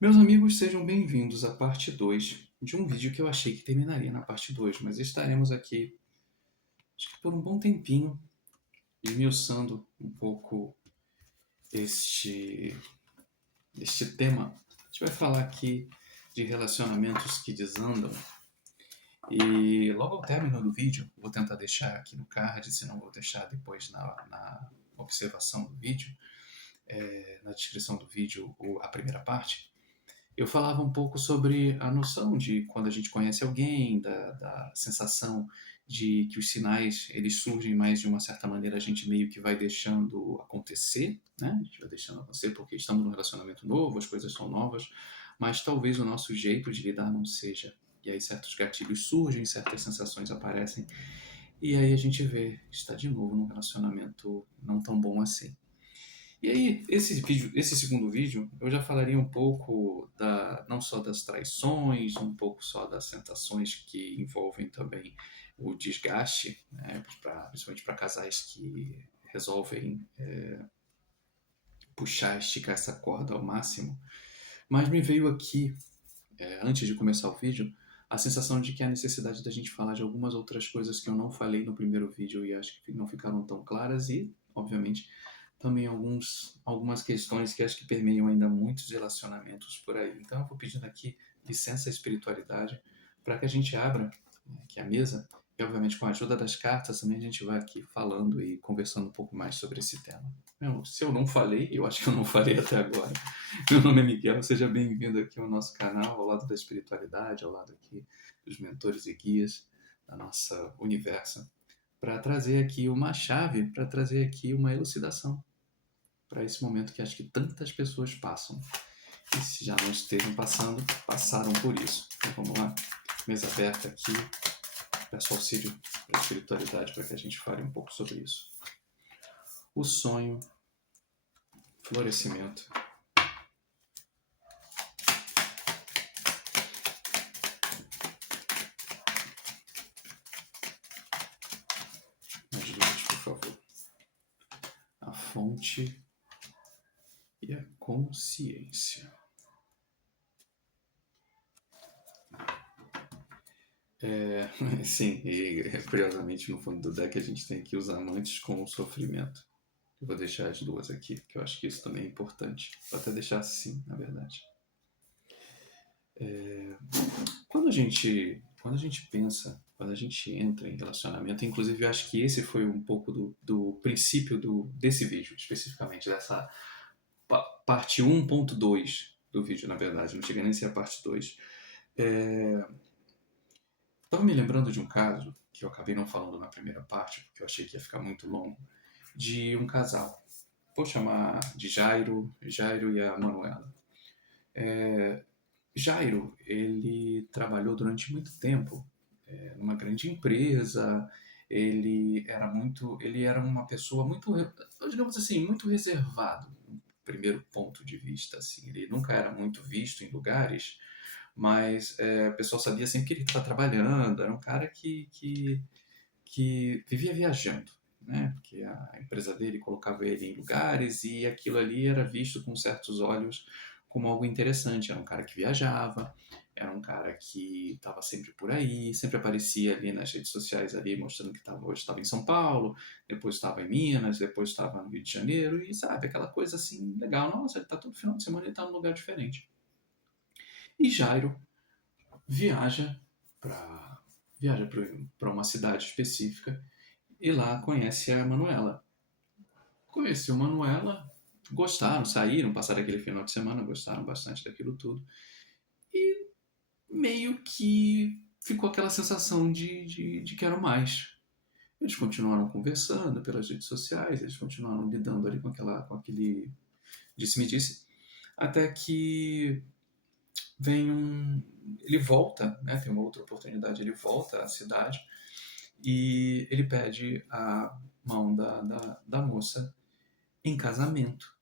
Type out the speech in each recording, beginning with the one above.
Meus amigos, sejam bem-vindos à parte 2 de um vídeo que eu achei que terminaria na parte 2, mas estaremos aqui, acho que por um bom tempinho, esmiuçando um pouco este, este tema. A gente vai falar aqui de relacionamentos que desandam e logo ao término do vídeo, vou tentar deixar aqui no card, se não vou deixar depois na observação do vídeo, na descrição do vídeo, a primeira parte. Eu falava um pouco sobre a noção de quando a gente conhece alguém, da sensação de que os sinais eles surgem mais de uma certa maneira, a gente meio que vai deixando acontecer, né? A gente vai deixando acontecer porque estamos num relacionamento novo, as coisas são novas, mas talvez o nosso jeito de lidar não seja. E aí certos gatilhos surgem, certas sensações aparecem, e aí a gente vê, está de novo num relacionamento não tão bom assim. E aí, esse segundo vídeo, eu já falaria um pouco não só das traições, um pouco só das tentações que envolvem também o desgaste, né, principalmente para casais que resolvem puxar, esticar essa corda ao máximo. Mas me veio aqui, antes de começar o vídeo, a sensação de que há necessidade da gente falar de algumas outras coisas que eu não falei no primeiro vídeo e acho que não ficaram tão claras e, obviamente, também algumas questões que acho que permeiam ainda muitos relacionamentos por aí. Então eu vou pedindo aqui licença à espiritualidade para que a gente abra aqui a mesa e, obviamente, com a ajuda das cartas também a gente vai aqui falando e conversando um pouco mais sobre esse tema. Se eu não falei, eu acho que eu não falei até agora. Meu nome é Miguel, seja bem-vindo aqui ao nosso canal, ao lado da espiritualidade, ao lado aqui dos mentores e guias da nossa universo, para trazer aqui uma chave, para trazer aqui uma elucidação para esse momento que acho que tantas pessoas passam. E se já não estejam passando, passaram por isso. Então vamos lá, mesa aberta aqui, peço auxílio da espiritualidade para que a gente fale um pouco sobre isso. O sonho, florescimento. Mais luz, por favor. A fonte e a consciência. Sim, e curiosamente no fundo do deck a gente tem aqui os amantes com o sofrimento. Eu vou deixar as duas aqui, que eu acho que isso também é importante. Vou até deixar assim, na verdade. Quando a gente pensa, quando a gente entra em relacionamento, inclusive eu acho que esse foi um pouco do princípio desse vídeo, especificamente, dessa parte 1.2 do vídeo, na verdade, não chega nem a ser a parte 2. Estava me lembrando de um caso, que eu acabei não falando na primeira parte, porque eu achei que ia ficar muito longo, de um casal. Vou chamar de Jairo e a Manuela. Jairo, ele trabalhou durante muito tempo numa grande empresa. Ele era uma pessoa muito, digamos assim, muito reservado, no primeiro ponto de vista. Assim, ele nunca era muito visto em lugares, mas o pessoal sabia sempre que ele estava trabalhando. Era um cara que vivia viajando, né? Porque a empresa dele colocava ele em lugares e aquilo ali era visto com certos olhos como algo interessante. Era um cara que viajava, era um cara que estava sempre por aí, sempre aparecia ali nas redes sociais ali mostrando que hoje estava em São Paulo, depois estava em Minas, depois estava no Rio de Janeiro e sabe, aquela coisa assim legal. Nossa, ele está todo final de semana, ele está num lugar diferente. E Jairo viaja para viaja para uma cidade específica e lá conhece a Manuela. Conheceu a Manuela, gostaram, saíram, passaram aquele final de semana, gostaram bastante daquilo tudo. E meio que ficou aquela sensação de quero mais. Eles continuaram conversando pelas redes sociais, eles continuaram lidando ali com aquele disse-me-disse, até que ele volta, né, tem uma outra oportunidade, ele volta à cidade e ele pede a mão da moça em casamento.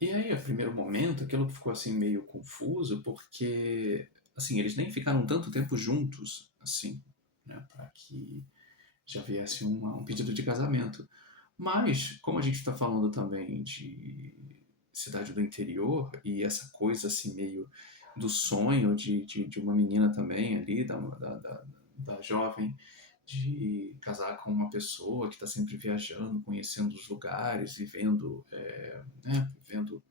E aí, a primeiro momento, aquilo ficou assim meio confuso, porque assim, eles nem ficaram tanto tempo juntos, assim, né, para que já viesse um pedido de casamento. Mas, como a gente está falando também de cidade do interior, e essa coisa assim meio do sonho de uma menina também ali, da jovem, de casar com uma pessoa que está sempre viajando, conhecendo os lugares, vivendo, né, vivendo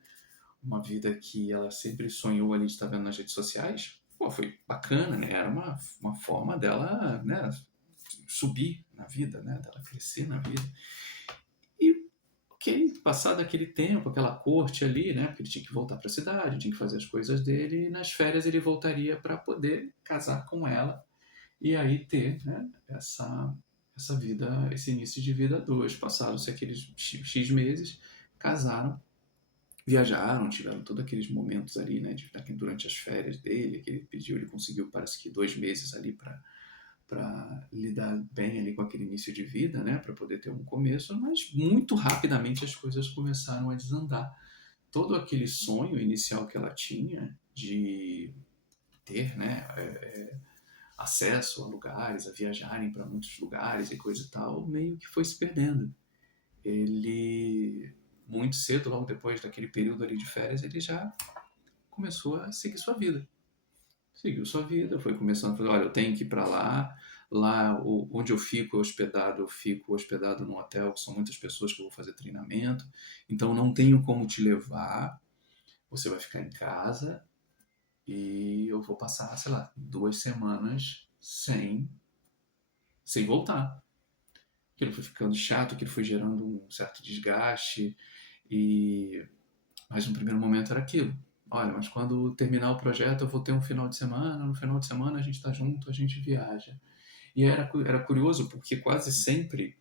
uma vida que ela sempre sonhou ali de estar vendo nas redes sociais. Pô, foi bacana, né? Era uma forma dela, né, subir na vida, né, dela crescer na vida. E ok, passado aquele tempo, aquela corte ali, né, porque ele tinha que voltar para a cidade, tinha que fazer as coisas dele, e nas férias ele voltaria para poder casar com ela e aí ter, né, essa vida, esse início de vida a dois. Passaram-se aqueles X meses, casaram, viajaram, tiveram todos aqueles momentos ali, né, durante as férias dele, que ele pediu, ele conseguiu, parece que 2 meses ali para lidar bem ali com aquele início de vida, né, para poder ter um começo, mas muito rapidamente as coisas começaram a desandar. Todo aquele sonho inicial que ela tinha de ter, né, acesso a lugares, a viajarem para muitos lugares e coisa e tal, meio que foi se perdendo. Ele, muito cedo, logo depois daquele período ali de férias, ele já começou a seguir sua vida. Seguiu sua vida, foi começando a fazer, olha, eu tenho que ir para lá onde eu fico hospedado num hotel, que são muitas pessoas que eu vou fazer treinamento, então não tenho como te levar, você vai ficar em casa e eu vou passar, sei lá, 2 semanas sem voltar. Aquilo foi ficando chato, aquilo foi gerando um certo desgaste, e mas no primeiro momento era aquilo. Olha, mas quando terminar o projeto eu vou ter um final de semana, no final de semana a gente está junto, a gente viaja. E era curioso porque quase sempre,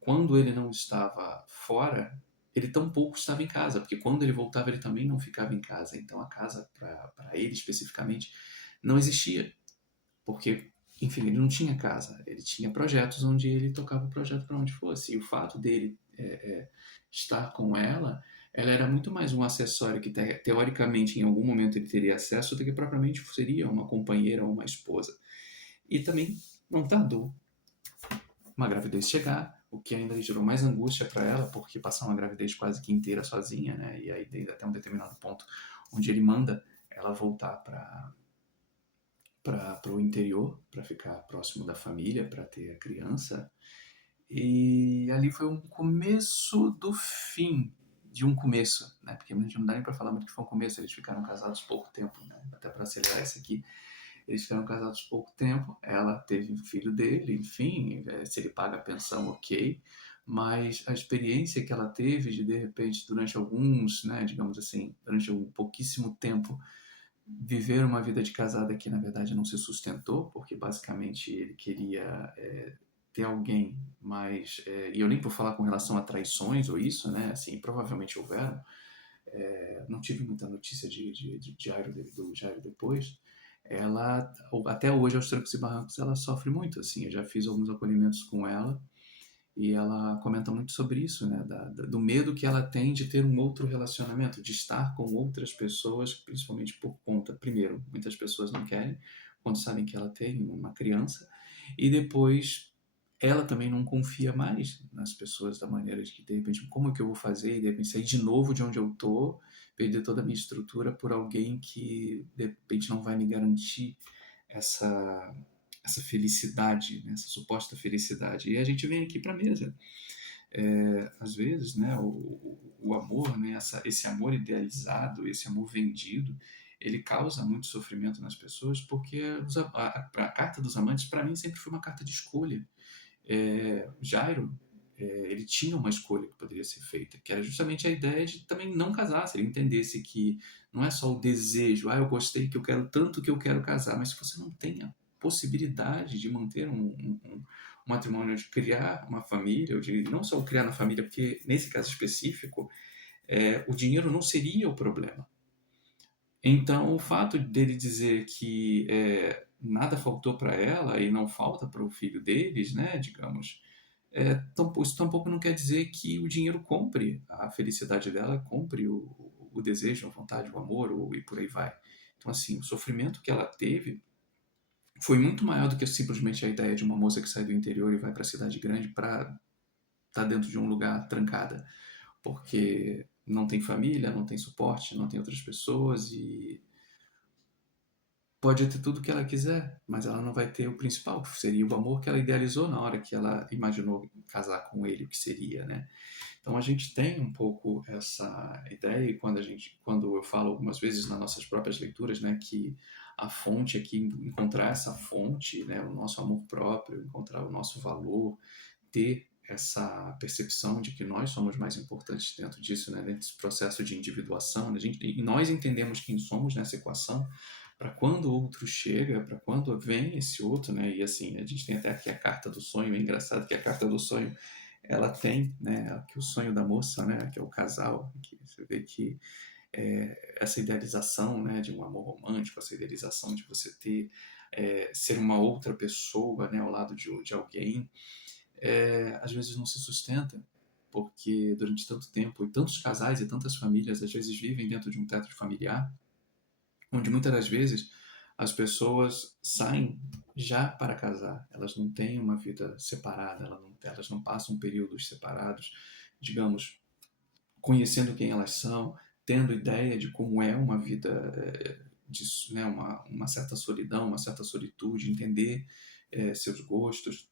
quando ele não estava fora, ele tão pouco estava em casa, porque quando ele voltava ele também não ficava em casa. Então a casa, para ele especificamente, não existia, porque, enfim, ele não tinha casa, ele tinha projetos onde ele tocava o projeto para onde fosse. E o fato dele estar com ela era muito mais um acessório que teoricamente em algum momento ele teria acesso do que propriamente seria uma companheira ou uma esposa. E também não tardou uma gravidez chegar, o que ainda gerou mais angústia para ela, porque passar uma gravidez quase que inteira sozinha, né? E aí tem até um determinado ponto onde ele manda ela voltar para o interior, para ficar próximo da família, para ter a criança. E ali foi um começo do fim de um começo, né? Porque não dá nem para falar muito que foi um começo, eles ficaram casados pouco tempo, né? Até para acelerar isso aqui, eles ficaram casados pouco tempo, ela teve um filho dele, enfim, se ele paga a pensão, ok, mas a experiência que ela teve de repente, durante alguns, né, digamos assim, durante um pouquíssimo tempo, viver uma vida de casada que na verdade não se sustentou, porque basicamente ele queria ter alguém, mas e eu nem vou falar com relação a traições ou isso, né? Assim, provavelmente houveram. Não tive muita notícia de Jairo, do Jairo depois. Ela, até hoje, aos trancos e barrancos, ela sofre muito. Assim, eu já fiz alguns acolhimentos com ela e ela comenta muito sobre isso, né? Do medo que ela tem de ter um outro relacionamento, de estar com outras pessoas, principalmente por conta, primeiro, muitas pessoas não querem, quando sabem que ela tem uma criança, e depois ela também não confia mais nas pessoas da maneira de que, de repente, como é que eu vou fazer, e de repente sair de novo de onde eu tô, perder toda a minha estrutura por alguém que, de repente, não vai me garantir essa essa felicidade, né? Essa suposta felicidade. E a gente vem aqui para a mesa. Às vezes, né, o amor, né, esse amor idealizado, esse amor vendido, ele causa muito sofrimento nas pessoas, porque a carta dos amantes, para mim, sempre foi uma carta de escolha. Jairo, ele tinha uma escolha que poderia ser feita, que era justamente a ideia de também não casar, se ele entendesse que não é só o desejo, eu gostei, que eu quero tanto que eu quero casar, mas se você não tem a possibilidade de manter um matrimônio, de criar uma família, ou de não só criar uma família, porque nesse caso específico, o dinheiro não seria o problema. Então, o fato dele dizer que nada faltou para ela e não falta para o filho deles, né, digamos, isso tampouco não quer dizer que o dinheiro compre a felicidade dela, compre o desejo, a vontade, o amor, e por aí vai. Então, assim, o sofrimento que ela teve foi muito maior do que simplesmente a ideia de uma moça que sai do interior e vai para a cidade grande para estar dentro de um lugar trancada. Porque não tem família, não tem suporte, não tem outras pessoas e pode ter tudo o que ela quiser, mas ela não vai ter o principal, que seria o amor que ela idealizou na hora que ela imaginou casar com ele, o que seria, né? Então a gente tem um pouco essa ideia, e quando eu falo algumas vezes nas nossas próprias leituras, né, que a fonte aqui, encontrar essa fonte, né, o nosso amor próprio, encontrar o nosso valor, ter essa percepção de que nós somos mais importantes dentro disso, né, dentro desse processo de individuação, né, e nós entendemos quem somos nessa equação, para quando o outro chega, para quando vem esse outro, né, e assim, a gente tem até aqui a carta do sonho, é engraçado que a carta do sonho ela tem, né, aqui o sonho da moça, né, que é o casal, que você vê que essa idealização, né, de um amor romântico, essa idealização de você ter ser uma outra pessoa, né, ao lado de alguém, às vezes não se sustenta, porque durante tanto tempo e tantos casais e tantas famílias às vezes vivem dentro de um teto familiar, onde muitas das vezes as pessoas saem já para casar, elas não têm uma vida separada, elas não passam períodos separados, digamos, conhecendo quem elas são, tendo ideia de como é uma vida, né, uma certa solidão, uma certa solitude, entender seus gostos.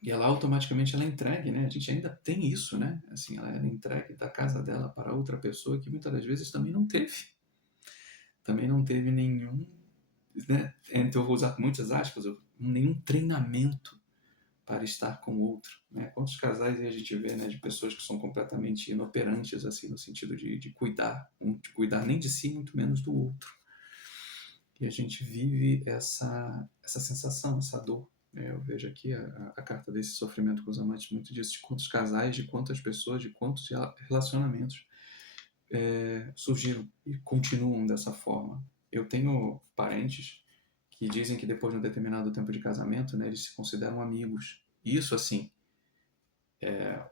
E ela automaticamente ela é entregue, né? A gente ainda tem isso, né? Assim, ela é entregue da casa dela para outra pessoa que muitas das vezes também não teve nenhum, né? Então eu vou usar muitas aspas, nenhum treinamento para estar com o outro, né? Quantos casais aí a gente vê, né, de pessoas que são completamente inoperantes, assim, no sentido de cuidar nem de si, muito menos do outro. E a gente vive essa sensação, essa dor. Eu vejo aqui a carta desse sofrimento com os amantes muito disso, de quantos casais, de quantas pessoas, de quantos relacionamentos surgiram e continuam dessa forma. Eu tenho parentes que dizem que depois de um determinado tempo de casamento, né, eles se consideram amigos. Isso, assim,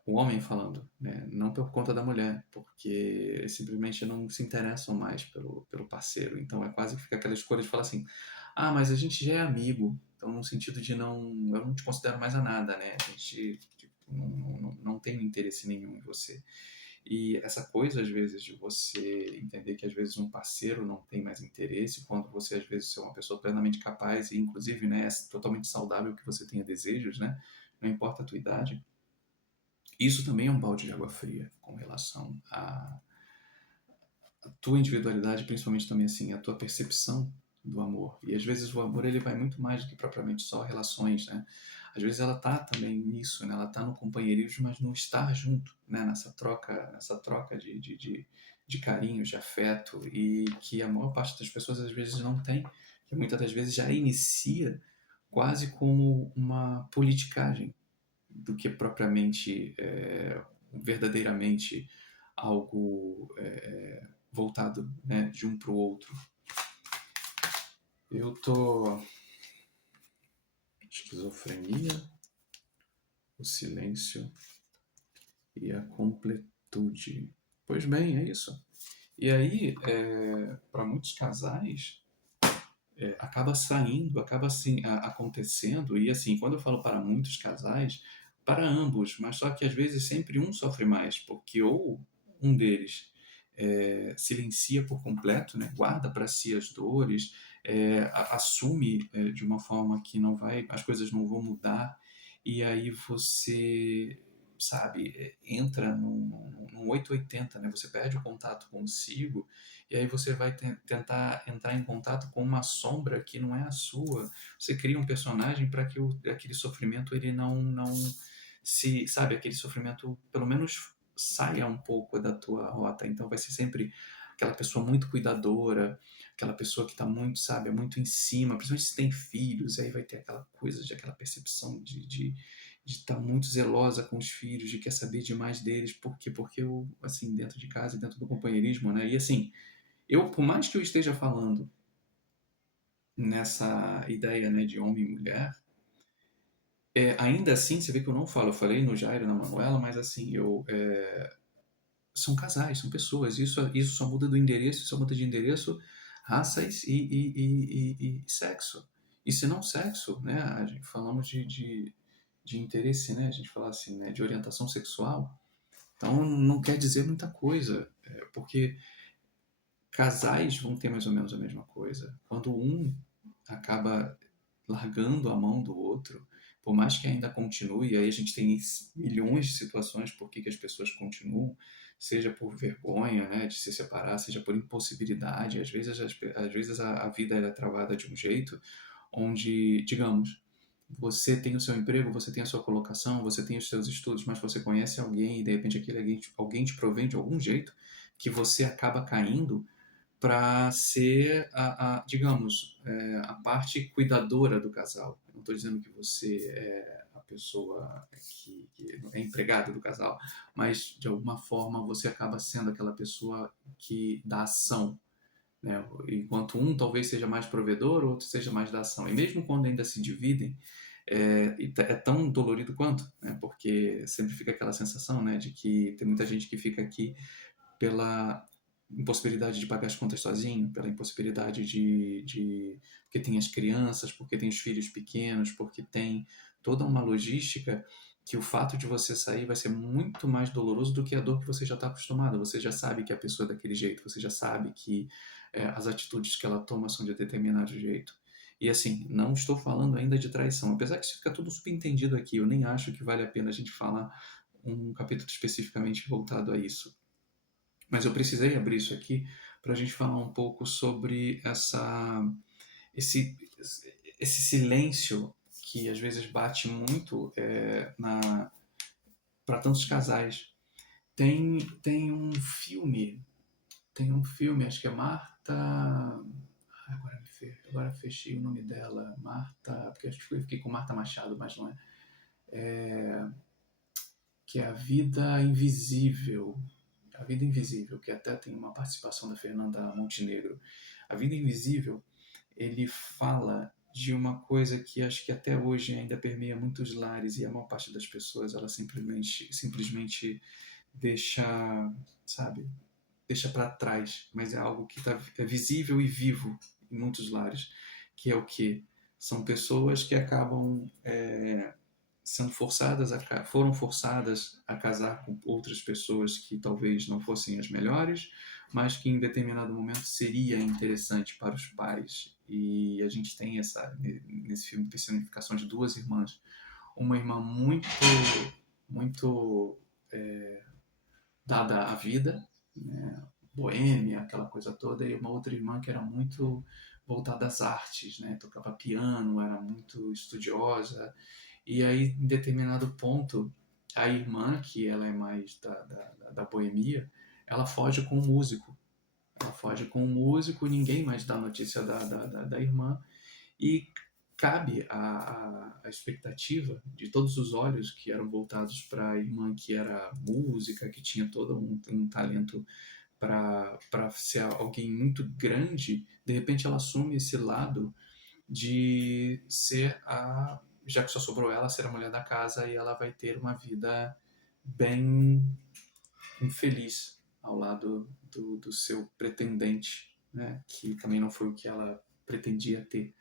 o homem falando, né, não por conta da mulher, porque simplesmente não se interessam mais pelo parceiro. Então é quase que fica aquela escolha de falar assim: ah, mas a gente já é amigo. Então, no sentido de eu não te considero mais a nada, né? A gente tipo, não tem interesse nenhum em você. E essa coisa, às vezes, de você entender que, às vezes, um parceiro não tem mais interesse, quando você, às vezes, é uma pessoa plenamente capaz e, inclusive, né, é totalmente saudável que você tenha desejos, né? Não importa a tua idade. Isso também é um balde de água fria com relação à tua individualidade, principalmente também, assim, a tua percepção do amor. E, às vezes, o amor, ele vai muito mais do que propriamente só relações, né? Às vezes ela tá também nisso, né? Ela tá no companheirismo, mas no estar junto, né? Nessa troca de carinhos, de afeto, e que a maior parte das pessoas às vezes não tem, que muitas das vezes já inicia quase como uma politicagem do que propriamente, verdadeiramente algo voltado, né, de um para o outro. Eu tô esquizofrenia, o silêncio e a completude. Pois bem, é isso. E aí, para muitos casais, acaba saindo, acaba assim, acontecendo, e assim, quando eu falo para muitos casais, para ambos, mas só que às vezes sempre um sofre mais, porque ou um deles silencia por completo, né, guarda para si as dores, assume de uma forma que não vai, as coisas não vão mudar, e aí você, sabe, entra num 880, né? Você perde o contato consigo e aí você vai tentar entrar em contato com uma sombra que não é a sua. Você cria um personagem para que aquele sofrimento ele não se, sabe, aquele sofrimento pelo menos saia um pouco da tua rota. Então vai ser sempre aquela pessoa muito cuidadora, aquela pessoa que está muito, sabe, muito em cima, principalmente se tem filhos, aí vai ter aquela coisa de aquela percepção de estar muito zelosa com os filhos, de quer saber demais deles, por quê? Porque eu, assim, dentro de casa, dentro do companheirismo, né? E assim, por mais que eu esteja falando nessa ideia, né, de homem e mulher, ainda assim, você vê que eu não falo, eu falei no Jairo, na Manuela, mas assim, são casais, são pessoas, isso só muda do endereço, só muda de endereço, raças e sexo. E se não sexo, né, a gente falamos de interesse, né, a gente fala assim, né, de orientação sexual, então não quer dizer muita coisa. Porque casais vão ter mais ou menos a mesma coisa. Quando um acaba largando a mão do outro, por mais que ainda continue, aí a gente tem milhões de situações por que as pessoas continuam, seja por vergonha, né, de se separar, seja por impossibilidade. Às vezes a vida é travada de um jeito onde, digamos, você tem o seu emprego, você tem a sua colocação, você tem os seus estudos, mas você conhece alguém e de repente alguém te provém de algum jeito que você acaba caindo para ser digamos, a parte cuidadora do casal. Eu não estou dizendo que você é a pessoa que é empregada do casal, mas de alguma forma você acaba sendo aquela pessoa que dá ação, né? Enquanto um talvez seja mais provedor, o outro seja mais da ação. E mesmo quando ainda se dividem, é tão dolorido quanto, né? Porque sempre fica aquela sensação, né, de que tem muita gente que fica aqui pela impossibilidade de pagar as contas sozinho, pela impossibilidade porque tem as crianças, porque tem os filhos pequenos, porque tem toda uma logística que o fato de você sair vai ser muito mais doloroso do que a dor que você já está acostumado. Você já sabe que a pessoa é daquele jeito, você já sabe que as atitudes que ela toma são de determinado jeito. E assim, não estou falando ainda de traição, apesar que isso fica tudo subentendido aqui, eu nem acho que vale a pena a gente falar um capítulo especificamente voltado a isso. Mas eu precisei abrir isso aqui para a gente falar um pouco sobre esse, esse silêncio que às vezes bate muito para tantos casais. Tem um filme, acho que é Marta. Agora fechei o nome dela, Marta, porque acho que eu fiquei com Marta Machado, mas não é. Que é A Vida Invisível. A Vida Invisível, que até tem uma participação da Fernanda Montenegro. A Vida Invisível, ele fala de uma coisa que acho que até hoje ainda permeia muitos lares e a maior parte das pessoas ela simplesmente deixa, sabe, deixa para trás, mas é algo que é visível e vivo em muitos lares, que é o que são pessoas que acabam sendo foram forçadas a casar com outras pessoas que talvez não fossem as melhores, mas que em determinado momento seria interessante para os pais. E a gente tem nesse filme personificação de duas irmãs, uma irmã muito dada à vida, né? Boêmia, aquela coisa toda, e uma outra irmã que era muito voltada às artes, né? Tocava piano, era muito estudiosa. E aí, em determinado ponto, a irmã, que ela é mais da boemia, ela foge com o músico. Ela foge com o músico, ninguém mais dá notícia da irmã. E cabe a expectativa de todos os olhos que eram voltados para a irmã, que era música, que tinha todo um talento para ser alguém muito grande. De repente ela assume esse lado de ser já que só sobrou ela, ser a mulher da casa, e ela vai ter uma vida bem infeliz ao lado do seu pretendente, né? Que também não foi o que ela pretendia ter.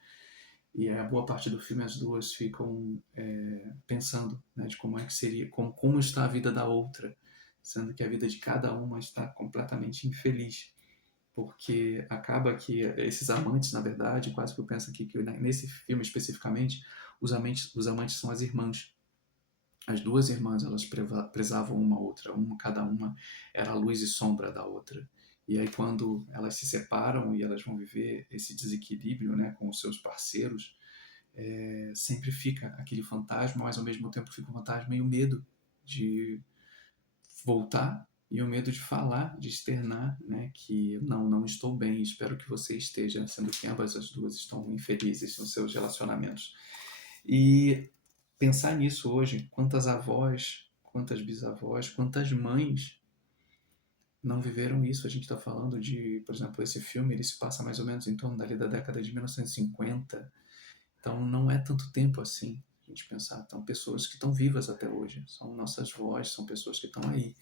E a boa parte do filme as duas ficam pensando, né, de como é que seria, como está a vida da outra, sendo que a vida de cada uma está completamente infeliz, porque acaba que esses amantes, na verdade, quase que eu penso aqui que nesse filme especificamente, os amantes são as irmãs. As duas irmãs, elas prezavam uma a outra, cada uma era a luz e sombra da outra. E aí quando elas se separam e elas vão viver esse desequilíbrio, né, com os seus parceiros, sempre fica aquele fantasma, mas ao mesmo tempo fica o fantasma e o medo de voltar e o medo de falar, de externar, né, que não estou bem, espero que você esteja, sendo que ambas as duas estão infelizes nos seus relacionamentos. E pensar nisso hoje, quantas avós, quantas bisavós, quantas mães não viveram isso. A gente está falando de, por exemplo, esse filme, ele se passa mais ou menos em torno dali da década de 1950, então não é tanto tempo assim, a gente pensar. São pessoas que estão vivas até hoje, são nossas vozes, são pessoas que estão aí.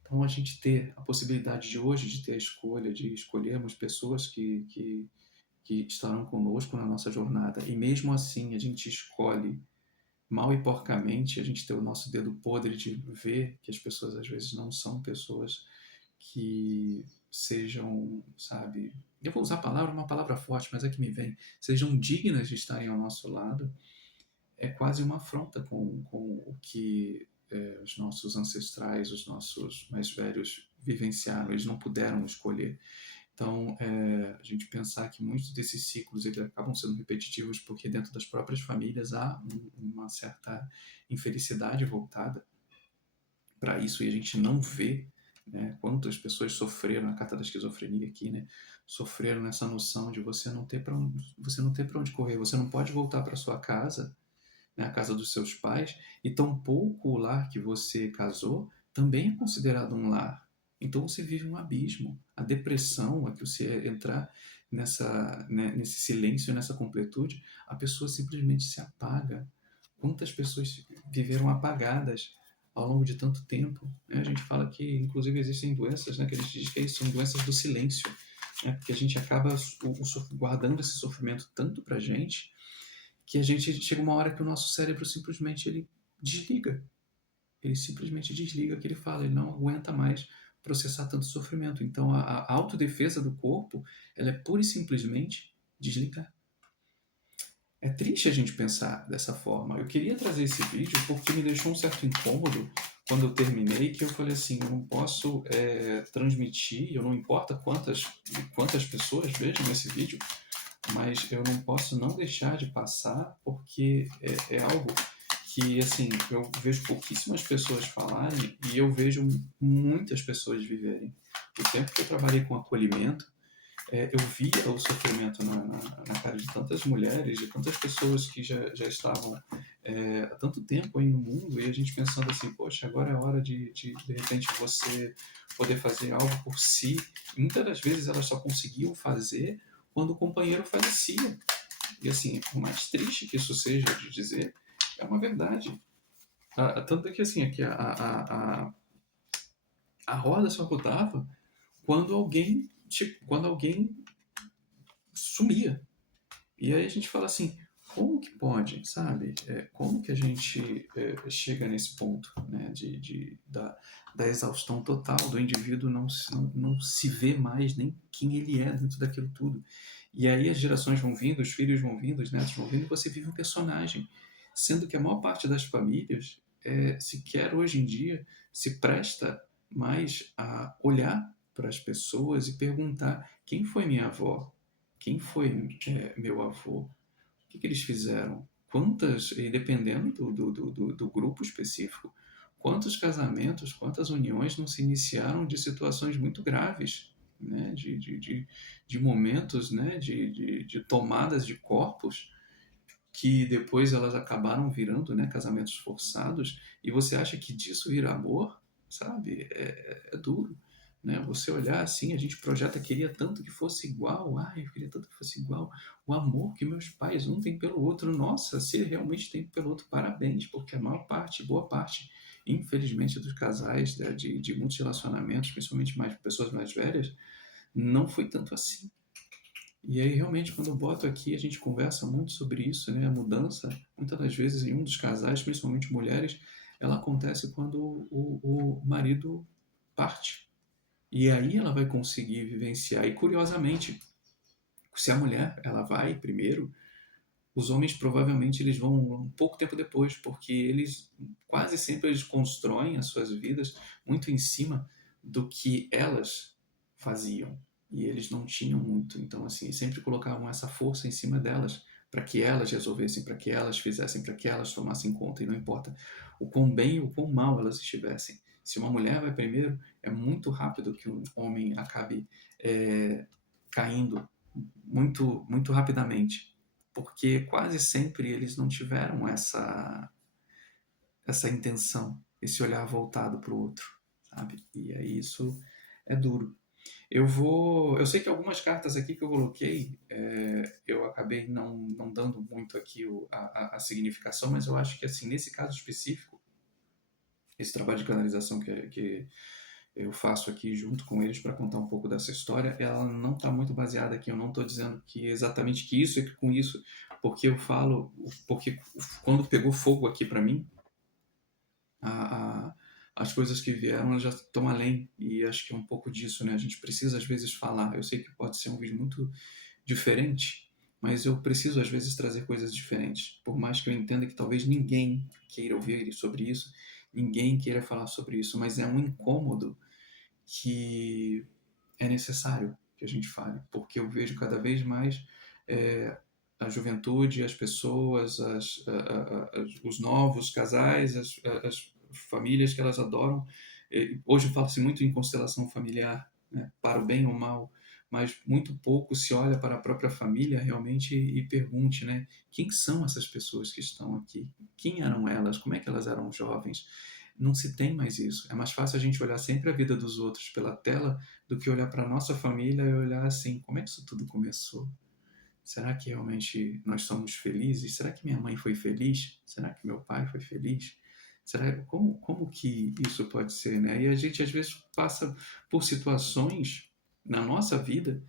Então a gente ter a possibilidade de hoje, de ter a escolha, de escolhermos pessoas que estarão conosco na nossa jornada, e mesmo assim a gente escolhe mal e porcamente, a gente ter o nosso dedo podre de ver que as pessoas às vezes não são pessoas que sejam, sabe, eu vou usar a palavra, uma palavra forte, mas é que me vem, sejam dignas de estarem ao nosso lado, é quase uma afronta com o que os nossos ancestrais, os nossos mais velhos vivenciaram, eles não puderam escolher. Então, a gente pensar que muitos desses ciclos eles acabam sendo repetitivos porque dentro das próprias famílias há uma certa infelicidade voltada para isso e a gente não vê, né, quantas pessoas sofreram na carta da esquizofrenia aqui, né, sofreram nessa noção de você não ter para onde correr, você não pode voltar para sua casa, né, a casa dos seus pais, e tampouco o lar que você casou também é considerado um lar. Então você vive um abismo. A depressão, a que você entrar nesse silêncio, nessa completude, a pessoa simplesmente se apaga. Quantas pessoas viveram apagadas ao longo de tanto tempo? Né? A gente fala que, inclusive, existem doenças, né, que a gente diz que são doenças do silêncio, né, porque a gente acaba guardando esse sofrimento tanto para a gente que a gente chega uma hora que o nosso cérebro simplesmente ele desliga. Ele simplesmente desliga que ele fala, ele não aguenta mais processar tanto sofrimento. Então a autodefesa do corpo, ela é pura e simplesmente desligar. É triste a gente pensar dessa forma. Eu queria trazer esse vídeo porque me deixou um certo incômodo quando eu terminei, que eu falei assim, eu não posso transmitir, eu não importa quantas pessoas vejam esse vídeo, mas eu não posso não deixar de passar porque é algo que, assim, eu vejo pouquíssimas pessoas falarem e eu vejo muitas pessoas viverem. O tempo que eu trabalhei com acolhimento, eu via o sofrimento na cara de tantas mulheres, de tantas pessoas que já estavam há tanto tempo aí no mundo e a gente pensando assim, poxa, agora é hora de repente você poder fazer algo por si. E muitas das vezes elas só conseguiam fazer quando o companheiro falecia. E assim, por mais triste que isso seja de dizer, é uma verdade. Tanto é que assim, aqui a roda só rodava quando alguém sumia. E aí a gente fala assim, como que pode, sabe? Como que a gente chega nesse ponto, né, da exaustão total, do indivíduo não se vê mais nem quem ele é dentro daquilo tudo. E aí as gerações vão vindo, os filhos vão vindo, os netos vão vindo, e você vive um personagem. Sendo que a maior parte das famílias, sequer hoje em dia, se presta mais a olhar para as pessoas e perguntar quem foi minha avó, quem foi meu avô, o que eles fizeram, quantas, e dependendo do grupo específico, quantos casamentos, quantas uniões não se iniciaram de situações muito graves, né? De momentos, né? De tomadas de corpos que depois elas acabaram virando, né, casamentos forçados, e você acha que disso vira amor, sabe? É duro, né? Você olhar assim, a gente projeta, queria tanto que fosse igual, eu queria tanto que fosse igual, o amor que meus pais um têm pelo outro, nossa, se ele realmente tem pelo outro, parabéns, porque a maior parte, boa parte, infelizmente, dos casais, né, de muitos relacionamentos, principalmente mais pessoas mais velhas, não foi tanto assim. E aí, realmente, quando eu boto aqui, a gente conversa muito sobre isso, né? A mudança, muitas das vezes, em um dos casais, principalmente mulheres, ela acontece quando o marido parte. E aí ela vai conseguir vivenciar. E, curiosamente, se a mulher ela vai primeiro, os homens provavelmente eles vão um pouco tempo depois, porque eles quase sempre eles constroem as suas vidas muito em cima do que elas faziam e eles não tinham muito, então assim sempre colocavam essa força em cima delas para que elas resolvessem, para que elas fizessem, para que elas tomassem conta e não importa o quão bem ou quão mal elas estivessem. Se uma mulher vai primeiro, é muito rápido que um homem acabe caindo muito rapidamente porque quase sempre eles não tiveram essa intenção, esse olhar voltado para o outro, sabe? E aí isso é duro. Eu sei que algumas cartas aqui que eu coloquei, eu acabei não dando muito aqui a significação, mas eu acho que assim nesse caso específico, esse trabalho de canalização que eu faço aqui junto com eles para contar um pouco dessa história, ela não está muito baseada aqui, eu não estou dizendo que exatamente que isso é que com isso, porque eu falo, porque quando pegou fogo aqui para mim, a, a, as coisas que vieram elas já estão além, e acho que é um pouco disso, né? A gente precisa às vezes falar. Eu sei que pode ser um vídeo muito diferente, mas eu preciso às vezes trazer coisas diferentes. Por mais que eu entenda que talvez ninguém queira ouvir sobre isso, ninguém queira falar sobre isso, mas é um incômodo que é necessário que a gente fale, porque eu vejo cada vez mais é, a juventude, as pessoas, os novos casais, as famílias que elas adoram. Hoje fala-se muito em constelação familiar, né, para o bem ou mal, mas muito pouco se olha para a própria família realmente e pergunte, né, quem são essas pessoas que estão aqui? Quem eram elas? Como é que elas eram jovens? Não se tem mais isso. É mais fácil a gente olhar sempre a vida dos outros pela tela do que olhar para a nossa família e olhar assim, como é que isso tudo começou? Será que realmente nós somos felizes? Será que minha mãe foi feliz? Será que meu pai foi feliz? Será como que isso pode ser, né? E a gente às vezes passa por situações na nossa vida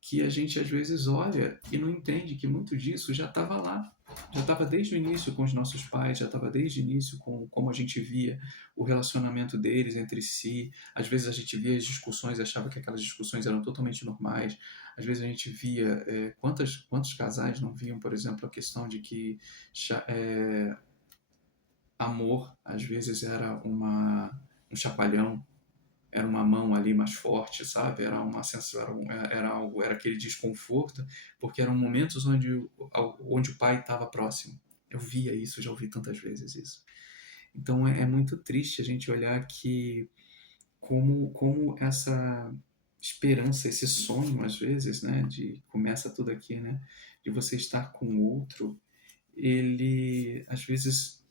que a gente às vezes olha e não entende que muito disso já estava lá, já estava desde o início com os nossos pais, já estava desde o início com como a gente via o relacionamento deles entre si. Às vezes a gente via as discussões e achava que aquelas discussões eram totalmente normais. Às vezes a gente via quantos casais não viam, por exemplo, a questão de que amor às vezes era um chacoalhão, era uma mão ali mais forte, sabe? Era uma sensação, era algo, era aquele desconforto, porque eram momentos onde o pai estava próximo. Eu via isso, já ouvi tantas vezes isso. Então é muito triste a gente olhar que como essa esperança, esse sonho às vezes, né, de começa tudo aqui, né, de você estar com o outro, ele às vezes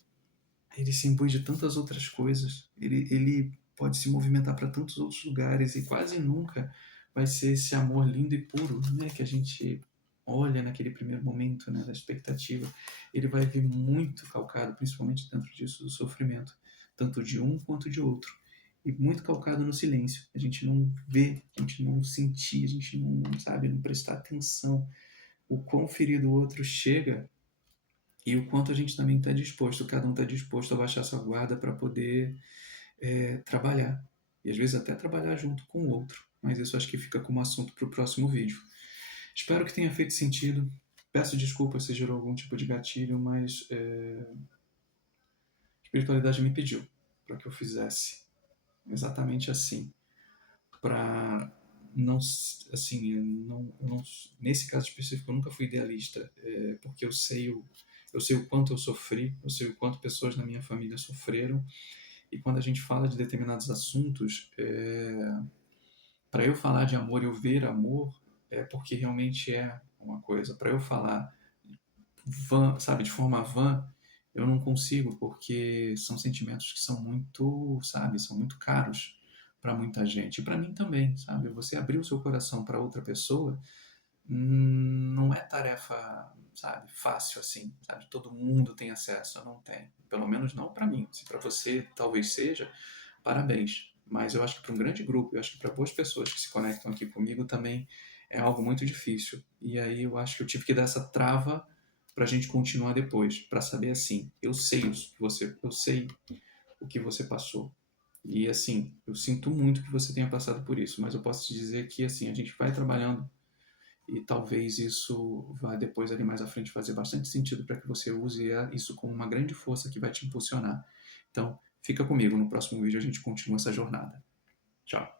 ele se impõe de tantas outras coisas, ele pode se movimentar para tantos outros lugares e quase nunca vai ser esse amor lindo e puro, né, que a gente olha naquele primeiro momento, né, da expectativa. Ele vai vir muito calcado, principalmente dentro disso, do sofrimento, tanto de um quanto de outro. E muito calcado no silêncio. A gente não vê, a gente não sentir, a gente não sabe, não prestar atenção o quão ferido o outro chega e o quanto a gente também está disposto, cada um está disposto a baixar sua guarda para poder trabalhar. E às vezes até trabalhar junto com o outro. Mas isso acho que fica como assunto para o próximo vídeo. Espero que tenha feito sentido. Peço desculpas se gerou algum tipo de gatilho, mas a espiritualidade me pediu para que eu fizesse exatamente assim. Para não, assim, não, nesse caso específico eu nunca fui idealista, porque eu sei o quanto eu sofri, eu sei o quanto pessoas na minha família sofreram, e quando a gente fala de determinados assuntos, para eu falar de amor e eu ver amor, é porque realmente é uma coisa. Para eu falar sabe, de forma vã, eu não consigo, porque são sentimentos que são muito, sabe, são muito caros para muita gente. E para mim também, sabe? Você abrir o seu coração para outra pessoa não é tarefa, sabe, fácil assim, sabe? Todo mundo tem acesso, eu não tenho. Pelo menos não para mim. Se para você talvez seja, parabéns. Mas eu acho que para um grande grupo, eu acho que para boas pessoas que se conectam aqui comigo também é algo muito difícil. E aí eu acho que eu tive que dar essa trava para a gente continuar depois, para saber assim, eu sei o que você passou. E assim, eu sinto muito que você tenha passado por isso, mas eu posso te dizer que assim, a gente vai trabalhando e talvez isso vá depois ali mais à frente fazer bastante sentido para que você use isso como uma grande força que vai te impulsionar. Então, fica comigo, no próximo vídeo a gente continua essa jornada. Tchau!